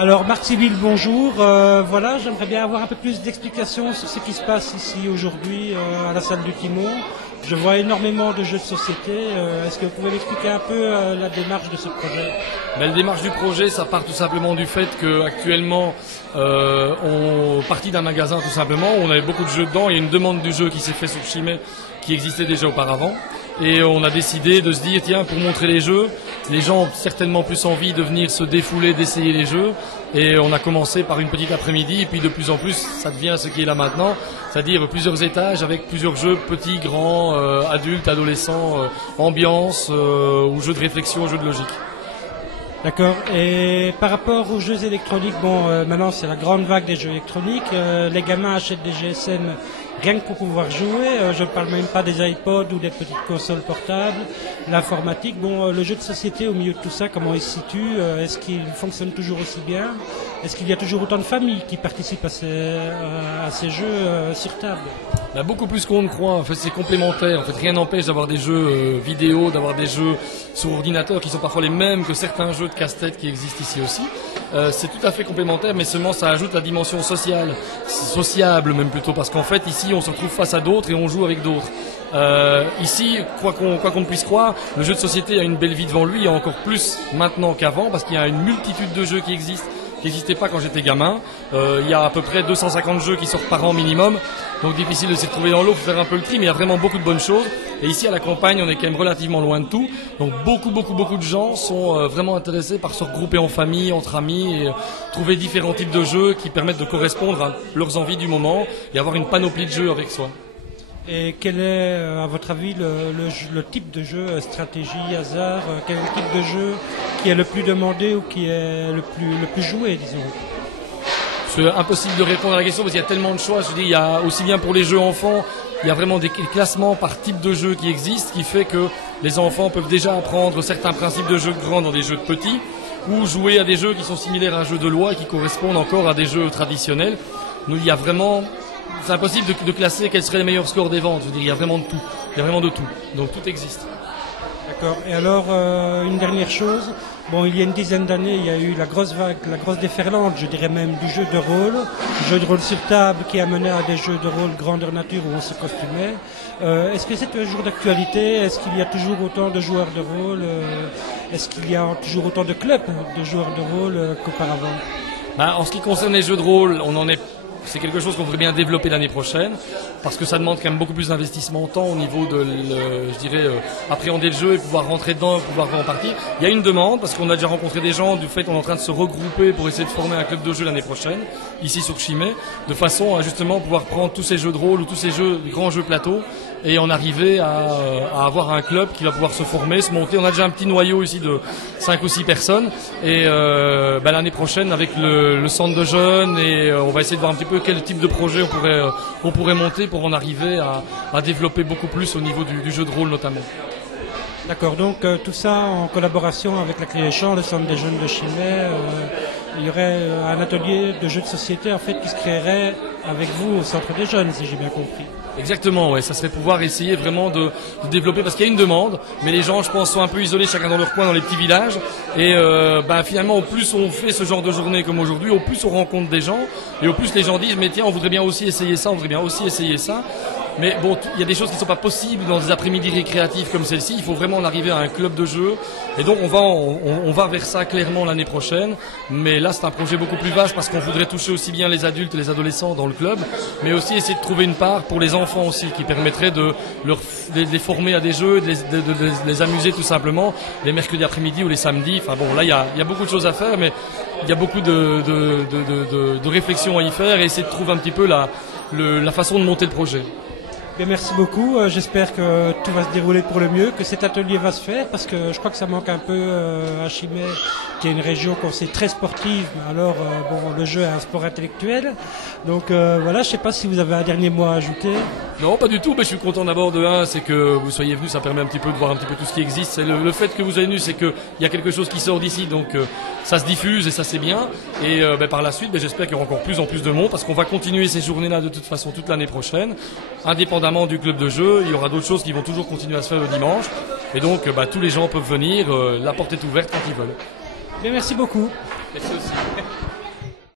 Alors Marc Civil, bonjour. Voilà, j'aimerais bien avoir un peu plus d'explications sur ce qui se passe ici aujourd'hui à la salle du Timon. Je vois énormément de jeux de société. Est-ce que vous pouvez m'expliquer un peu la démarche de ce projet? La démarche du projet, ça part tout simplement du fait qu'actuellement, on partit d'un magasin tout simplement, on avait beaucoup de jeux dedans, il y a une demande du jeu qui s'est fait sur Chimay qui existait déjà auparavant. Et on a décidé de se dire, tiens, pour montrer les jeux, les gens ont certainement plus envie de venir se défouler, d'essayer les jeux. Et on a commencé par une petite après-midi, et puis de plus en plus, ça devient ce qui est là maintenant, c'est-à-dire plusieurs étages avec plusieurs jeux, petits, grands, adultes, adolescents, ambiance, ou jeux de réflexion, jeux de logique. D'accord. Et par rapport aux jeux électroniques, bon, maintenant c'est la grande vague des jeux électroniques. Les gamins achètent des GSM rien que pour pouvoir jouer. Je ne parle même pas des iPods ou des petites consoles portables. L'informatique, bon, le jeu de société au milieu de tout ça, comment il se situe? Est-ce qu'il fonctionne toujours aussi bien? Est-ce qu'il y a toujours autant de familles qui participent à ces jeux sur table? Beaucoup plus qu'on ne croit. En fait, c'est complémentaire. En fait, rien n'empêche d'avoir des jeux vidéo, d'avoir des jeux sur ordinateur qui sont parfois les mêmes que certains jeux de casse-tête qui existent ici aussi. C'est tout à fait complémentaire, mais seulement ça ajoute la dimension sociale, sociable même plutôt, parce qu'en fait ici on se retrouve face à d'autres et on joue avec d'autres. Ici, quoi qu'on puisse croire, le jeu de société a une belle vie devant lui, et encore plus maintenant qu'avant, parce qu'il y a une multitude de jeux qui existent, qui n'existaient pas quand j'étais gamin. Il y a à peu près 250 jeux qui sortent par an minimum, donc difficile de s'y retrouver dans l'eau, faut faire un peu le tri, mais il y a vraiment beaucoup de bonnes choses. Et ici à la campagne, on est quand même relativement loin de tout, donc beaucoup de gens sont vraiment intéressés par se regrouper en famille, entre amis, et trouver différents types de jeux qui permettent de correspondre à leurs envies du moment et avoir une panoplie de jeux avec soi. Et quel est, à votre avis, le type de jeu, stratégie, hasard, quel est le type de jeu qui est le plus demandé ou qui est le plus joué, disons? C'est impossible de répondre à la question parce qu'il y a tellement de choix. Je dis, il y a aussi bien pour les jeux enfants, il y a vraiment des classements par type de jeu qui existent, qui fait que les enfants peuvent déjà apprendre certains principes de jeux de grands dans des jeux de petits, ou jouer à des jeux qui sont similaires à un jeu de loi et qui correspondent encore à des jeux traditionnels. Nous, il y a vraiment, c'est impossible de classer quels seraient les meilleurs scores des ventes. Je veux dire, il y a vraiment de tout. Il y a vraiment de tout. Donc tout existe. D'accord. Et alors, une dernière chose. Bon, il y a une dizaine d'années, il y a eu la grosse vague, la grosse déferlante, je dirais même, du jeu de rôle. Jeu de rôle sur table qui a mené à des jeux de rôle grandeur nature où on se costumait. Est-ce que c'est toujours d'actualité? Est-ce qu'il y a toujours autant de joueurs de rôle? Est-ce qu'il y a toujours autant de clubs de joueurs de rôle qu'auparavant? En ce qui concerne les jeux de rôle, c'est quelque chose qu'on voudrait bien développer l'année prochaine, parce que ça demande quand même beaucoup plus d'investissement en temps au niveau de, appréhender le jeu et pouvoir rentrer dedans, pouvoir en partir. Il y a une demande, parce qu'on a déjà rencontré des gens du fait qu'on est en train de se regrouper pour essayer de former un club de jeu l'année prochaine, ici sur Chimay, de façon à justement pouvoir prendre tous ces jeux de rôle ou tous ces grands jeux plateaux et en arriver à avoir un club qui va pouvoir se former, se monter. On a déjà un petit noyau ici de 5 ou 6 personnes et l'année prochaine avec le centre de jeunes et on va essayer de voir un petit peu quel type de projet on pourrait monter pour en arriver à développer beaucoup plus au niveau du jeu de rôle notamment. D'accord, donc tout ça en collaboration avec la Clé des Champs, le centre des jeunes de Chimay. Il y aurait un atelier de jeux de société en fait qui se créerait avec vous au centre des jeunes, si j'ai bien compris. Exactement, ouais. Ça serait pouvoir essayer vraiment de développer, parce qu'il y a une demande, mais les gens, je pense, sont un peu isolés chacun dans leur coin dans les petits villages. Et finalement, au plus on fait ce genre de journée comme aujourd'hui, au plus on rencontre des gens, et au plus les gens disent, mais tiens, on voudrait bien aussi essayer ça, on voudrait bien aussi essayer ça. Mais bon, il y a des choses qui ne sont pas possibles dans des après-midi récréatifs comme celle-ci. Il faut vraiment en arriver à un club de jeu. Et donc, on va vers ça clairement l'année prochaine. Mais là, c'est un projet beaucoup plus vaste parce qu'on voudrait toucher aussi bien les adultes et les adolescents dans le club, mais aussi essayer de trouver une part pour les enfants aussi, qui permettrait de les former à des jeux, de les amuser tout simplement, les mercredis après-midi ou les samedis. Enfin bon, là, il y a beaucoup de choses à faire, mais il y a beaucoup de réflexions à y faire et essayer de trouver un petit peu la façon de monter le projet. Bien, merci beaucoup. J'espère que tout va se dérouler pour le mieux, que cet atelier va se faire, parce que je crois que ça manque un peu à Chimay, qui est une région qu'on sait très sportive, mais alors le jeu est un sport intellectuel. Donc voilà, je ne sais pas si vous avez un dernier mot à ajouter. Non, pas du tout, mais je suis content d'abord de un, c'est que vous soyez venus, ça permet un petit peu de voir un petit peu tout ce qui existe. C'est le fait que vous soyez venus, c'est qu'il y a quelque chose qui sort d'ici, donc ça se diffuse et ça c'est bien. Et par la suite, j'espère qu'il y aura encore plus en plus de monde, parce qu'on va continuer ces journées-là de toute façon toute l'année prochaine, indépendamment du club de jeu. Il y aura d'autres choses qui vont toujours continuer à se faire le dimanche. Et donc tous les gens peuvent venir, la porte est ouverte quand ils veulent. Bien, merci beaucoup. Merci aussi.